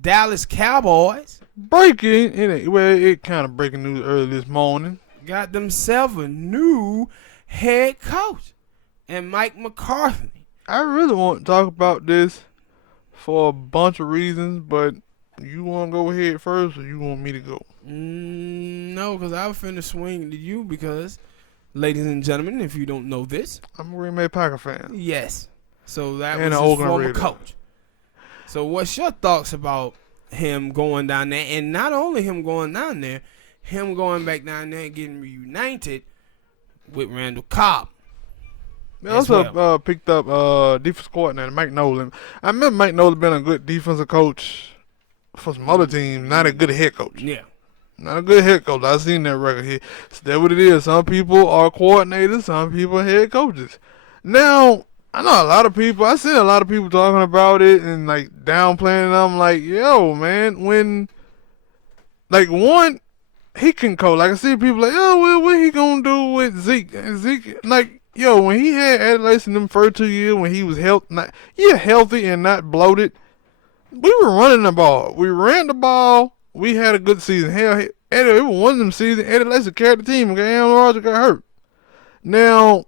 Dallas Cowboys Breaking, it kind of breaking news early this morning. got themselves a new head coach, and Mike McCarthy. I really want to talk about this for a bunch of reasons, but you want to go ahead first, or you want me to go? No, because I was finna swing to you because, ladies and gentlemen, if you don't know this, I'm a Green Bay Packer fan. yes. So that And was an his Oakland former Raider. coach. So what's your thoughts about him going down there, and not only him going down there, him going back down there and getting reunited with Randall Cobb? They as also well. picked up defense coordinator Mike Nolan. I remember Mike Nolan being a good defensive coach for some other teams, not a good head coach. Yeah. Not a good head coach. I've seen that record here. So that's what it is. Some people are coordinators, some people are head coaches. Now, I know a lot of people, I seen a lot of people talking about it and like downplaying it. I'm like, yo, man, when, like, one, he can coach. Like, I see people like, oh, well, what he gonna do with Zeke? And Zeke, like, yo, when he had adolescence in them first 2 years, when he was healthy and not bloated, we were running the ball. We ran the ball. We had a good season. Hell, it was one of them seasons. Eddie Lacy carried the team. Aaron Rodgers got hurt. Now,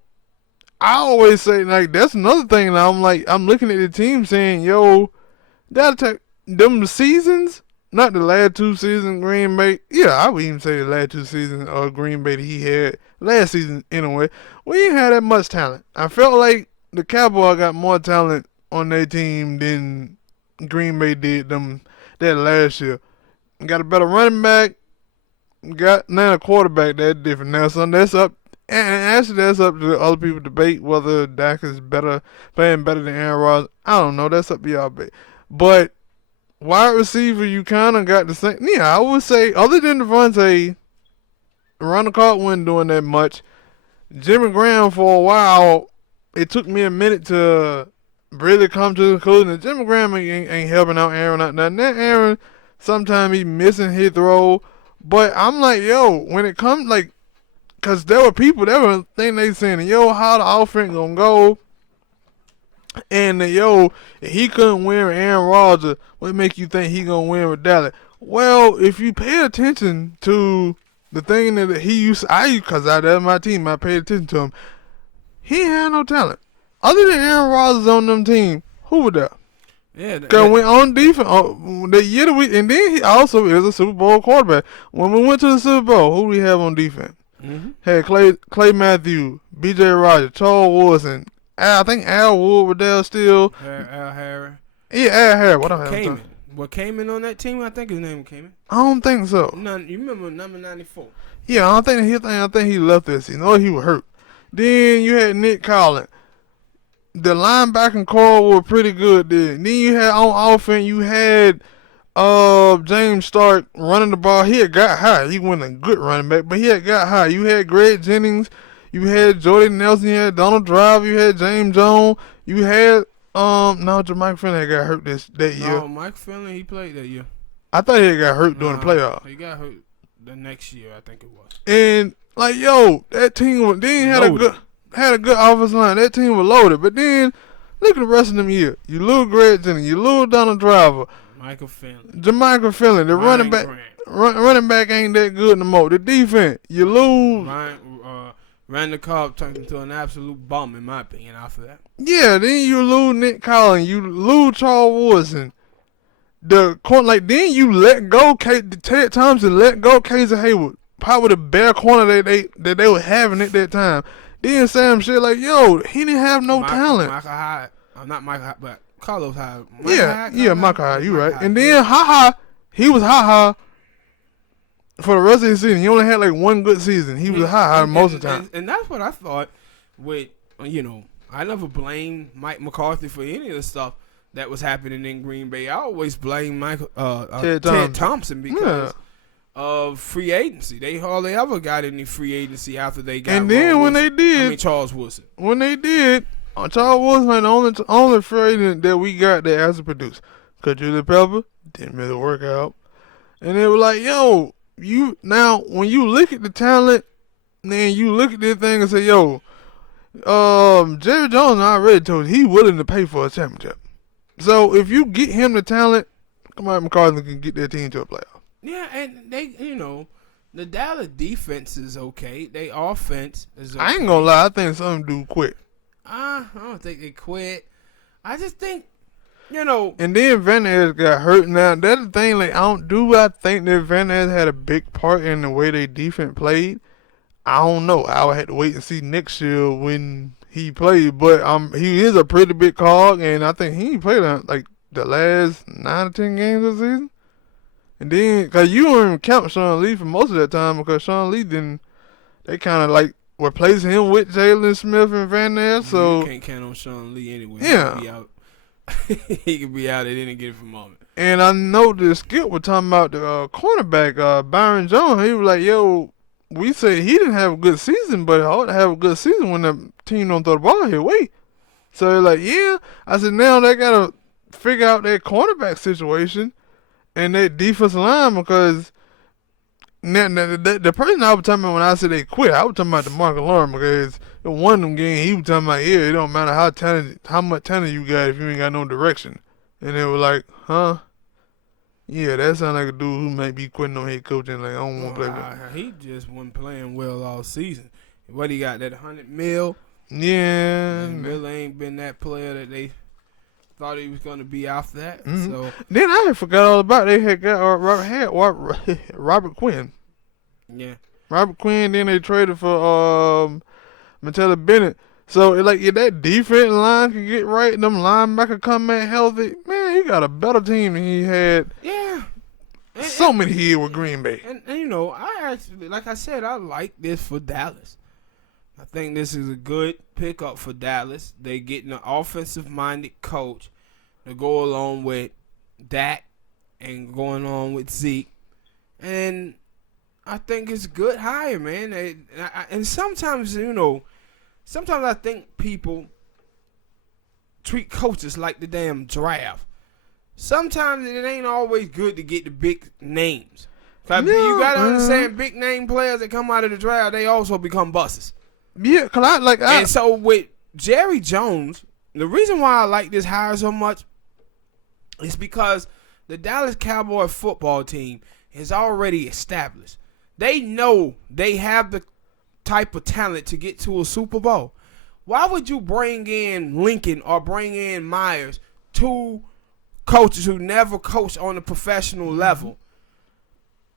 I always say, like, that's another thing. Now, I'm looking at the team saying, yo, them seasons, not the last 2 seasons Green Bay. Yeah, I would even say the last 2 seasons of Green Bay that he had last season anyway. We didn't have that much talent. I felt like the Cowboys got more talent on their team than Green Bay did that last year. Got a better running back. Got now a quarterback that's different now. So that's up. And actually, that's up to other people to debate whether Dak is playing better than Aaron Rodgers. I don't know. That's up to y'all debate. But wide receiver, you kind of got the same. Yeah, I would say, other than Devontae, Ronald Cott wasn't doing that much. Jimmy Graham, for a while, it took me a minute to really come to the conclusion that Jimmy Graham ain't helping out Aaron out there. Now, Aaron, sometimes he missing his throw. But I'm like, yo, when it comes, like, because there were people that were thinking they saying, yo, how the offense gonna go? And yo, if he couldn't win with Aaron Rodgers, what make you think he gonna win with Dallas? Well, if you pay attention to the thing that he used, because that's my team, I paid attention to him. He had no talent other than Aaron Rodgers on them team. Who was there? Yeah. Because when on defense, the year that and then he also is a Super Bowl quarterback. When we went to the Super Bowl, who do we have on defense? Mm-hmm. Had Clay Matthews, B.J. Rogers, Charles Woodson. I think Al Wood was there still. Al Harris. Yeah, Al Harris. What I Kamen. What Kamen on that team? I think his name was Kamen. I don't think so. You remember number 94? Yeah, I think he left this season. Or he was hurt. Then you had Nick Collins. The linebacking core were pretty good then. Then you had on offense, you had James Stark running the ball. He had got high. He wasn't a good running back, but he had got high. You had Greg Jennings. You had Jordan Nelson. You had Donald Driver. You had James Jones. You had Mike Finley got hurt that year. No, Mike Finley, he played that year. I thought he got hurt during the playoffs. He got hurt the next year, I think it was. And like, yo, that team had a good offensive line. That team was loaded. But then look at the rest of them years. You lose Greg Jennings. You lose Donald Driver. Michael Finley. Jermichael Finley. The running back ain't that good no more. The defense, you lose. Randall Cobb turned into an absolute bum, in my opinion, after that. Yeah, then you lose Nick Collins. You lose Charles Woodson. Then you let go Ted Thompson, let go Casey Hayward. Probably the bare corner that they were having at that time. Then Sam shit like, yo, he didn't have no talent. Michael Hyde. Not Michael Hyde, but Carlos Hyde. Michael Hyde, you right. And then he was for the rest of his season. He only had like one good season. He was most of the time. And that's what I thought with, I never blamed Mike McCarthy for any of the stuff that was happening in Green Bay. I always blame Ted Thompson because of free agency. They hardly ever got any free agency after they got. And then Charles Woodson. When they did, Charles Woodson the only free agent that we got that actually produced. Cause Julie Pepper didn't really work out, and they were like, yo. When you look at the talent, then you look at this thing and say, yo, Jerry Jones already told you he willing to pay for a championship. So if you get him the talent, Mike McCarthy can get their team to a playoff. Yeah, and they, the Dallas defense is okay. They offense is okay. I ain't gonna lie. I think some dude quit. I don't think they quit. I just think, And then Van Ness got hurt. Now that's the thing. Like, I think that Van Ness had a big part in the way they defense played. I don't know. I would have to wait and see next year when he played. But he is a pretty big cog, and I think he played like the last 9 or 10 games of the season. And then, because you don't even count Sean Lee for most of that time, because Sean Lee didn't, they kind of like replacing him with Jalen Smith and Van Ness. So you can't count on Sean Lee anyway. Yeah. He could be out. He could be out at any given moment. And I know the Skip was talking about the cornerback, Byron Jones. He was like, yo, we say he didn't have a good season, but I ought to have a good season when the team don't throw the ball his way. So they're like, yeah. I said, now they got to figure out their cornerback situation and their defensive line, because now, the person I was talking about when I said they quit, I was talking about DeMarcus Lawrence, because in one of them games, he was talking about, yeah, it don't matter how much talent you got if you ain't got no direction. And they were like, huh? Yeah, that sounds like a dude who might be quitting on head coaching. Like, I don't want to play with. He just wasn't playing well all season. What he got, that $100 million? Yeah. And Miller ain't been that player that they thought he was going to be after that. Mm-hmm. So then I had forgot all about they had got Robert Quinn. Yeah. Robert Quinn. Then they traded for Matella Bennett. So if that defense line can get right and them linebackers come back healthy, man, he got a better team than he had. Yeah. So many years with Green Bay. And I actually, like I said, I like this for Dallas. I think this is a good pickup for Dallas. They getting an offensive-minded coach to go along with Dak and going on with Zeke. And I think it's a good hire, man. And sometimes, sometimes I think people treat coaches like the damn draft. Sometimes it ain't always good to get the big names. You got to understand, big name players that come out of the draft, they also become busts. Yeah, and so with Jerry Jones, the reason why I like this hire so much is because the Dallas Cowboys football team is already established. They know they have the type of talent to get to a Super Bowl. Why would you bring in Lincoln or bring in Myers, two coaches who never coached on a professional level?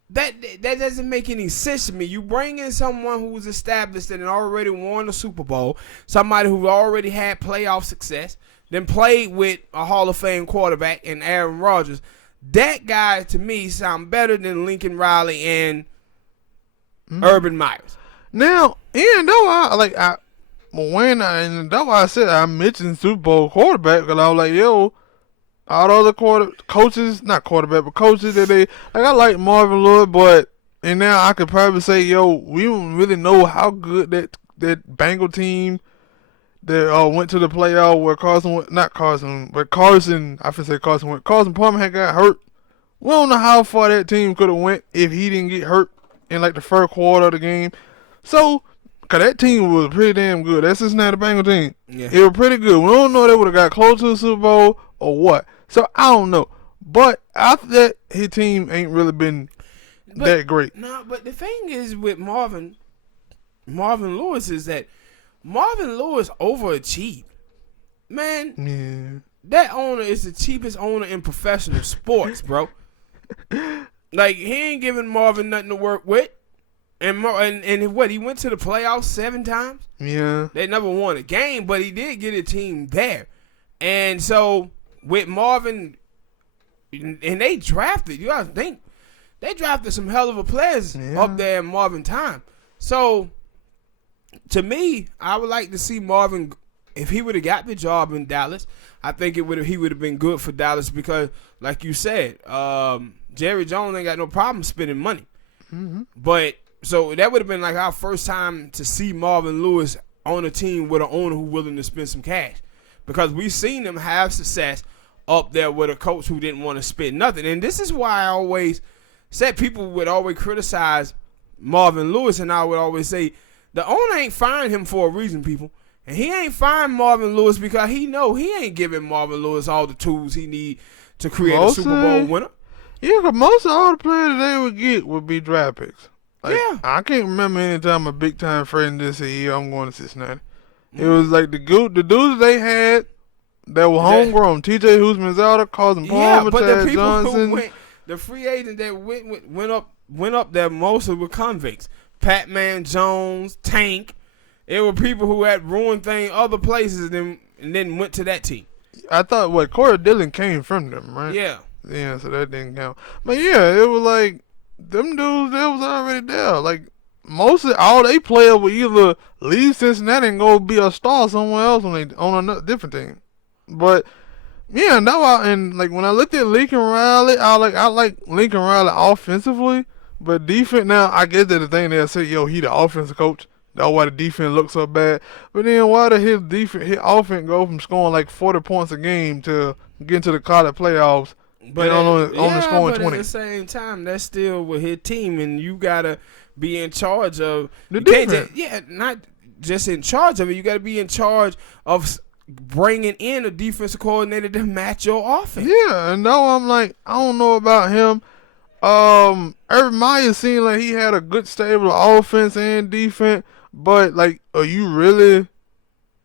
That doesn't make any sense to me. You bring in someone who's established and already won a Super Bowl, somebody who already had playoff success, then played with a Hall of Fame quarterback in Aaron Rodgers. That guy, to me, sound better than Lincoln Riley and Urban Myers. Now, I said I mentioned Super Bowl quarterback, because I was like, yo, all the other coaches that they, I like Marvin Lewis, and now I could probably say, yo, we don't really know how good that Bengal team that went to the playoff where Carson Palmer had got hurt. We don't know how far that team could have went if he didn't get hurt in like the first quarter of the game. So, because that team was pretty damn good. That Cincinnati Bengal team. Yeah. It was pretty good. We don't know if they would have got close to the Super Bowl or what. So, I don't know. But after that, his team ain't really been that great. No, but the thing is with Marvin Lewis is that Marvin Lewis overachieved. Man, that owner is the cheapest owner in professional sports, bro. Like, he ain't giving Marvin nothing to work with. And what, he went to the playoffs 7 times? Yeah. They never won a game, but he did get a team there. And so, with Marvin, and they drafted, you guys think, they drafted some hell of a players up there in Marvin time. So, to me, I would like to see Marvin, if he would have got the job in Dallas, I think he would have been good for Dallas because, like you said, Jerry Jones ain't got no problem spending money. Mm-hmm. But, so that would have been like our first time to see Marvin Lewis on a team with an owner who's willing to spend some cash. Because we've seen them have success up there with a coach who didn't want to spend nothing. And this is why I always said people would always criticize Marvin Lewis, and I would always say, the owner ain't firing him for a reason, people. And he ain't firing Marvin Lewis because he know he ain't giving Marvin Lewis all the tools he need to create a Super Bowl winner. Yeah, because most of all the players they would get would be draft picks. Like, yeah. I can't remember any time a big-time friend just said, yeah, I'm going to Cincinnati. It was like the dudes they had that were homegrown. T.J. Houshmandzadeh, Carson Palmer, but Chad the people Johnson. who went, the free agents that went up there mostly were convicts. Pat-Man Jones, Tank. It were people who had ruined things other places and then went to that team. I thought, Corey Dillon came from them, right? Yeah. Yeah, so that didn't count. But yeah, it was like them dudes that was already there. Like mostly all they players would either leave Cincinnati and go be a star somewhere else on a different team. But yeah, and like when I looked at Lincoln Riley, I like Lincoln Riley offensively, but defense. Now I get that the thing they'll say, yo, he the offensive coach. That's why the defense looks so bad. But then why did his offense go from scoring like 40 points a game to getting to the college playoffs? But only scoring 20. At the same time, that's still with his team, and you gotta be in charge of the defense. Not just in charge of it. You gotta be in charge of bringing in a defensive coordinator to match your offense. Yeah, and now I'm like, I don't know about him. Urban Meyer seemed like he had a good stable of offense and defense, but like, are you really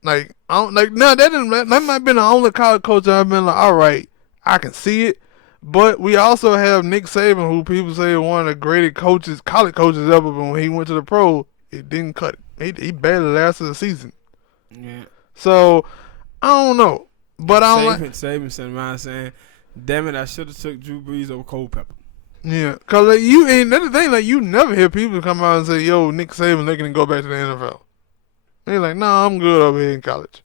like? I don't like. No, that might have been the only college coach I've been like, all right, I can see it. But we also have Nick Saban, who people say is one of the greatest college coaches ever. But when he went to the pro, it didn't cut it. He barely lasted the season. Yeah. So I don't know, but I don't like Saban sitting around saying, "Damn it, I should have took Drew Brees over Culpepper." Yeah, cause like you ain't that's the thing. Like you never hear people come out and say, "Yo, Nick Saban looking to go back to the NFL." They're like, "Nah, I'm good over here in college.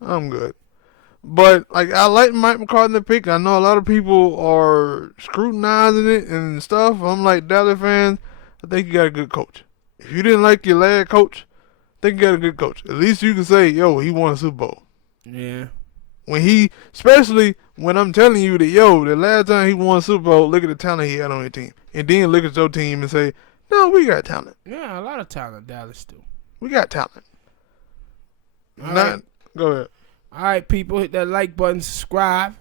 I'm good." But like I like Mike McCarthy pick. I know a lot of people are scrutinizing it and stuff. I'm like Dallas fans. I think you got a good coach. If you didn't like your last coach, I think you got a good coach. At least you can say, "Yo, he won a Super Bowl." Yeah. Especially when I'm telling you that, yo, the last time he won a Super Bowl, look at the talent he had on his team, and then look at your team and say, "No, we got talent." Yeah, a lot of talent Dallas do. We got talent. All right. Go ahead. All right, people, hit that like button, subscribe.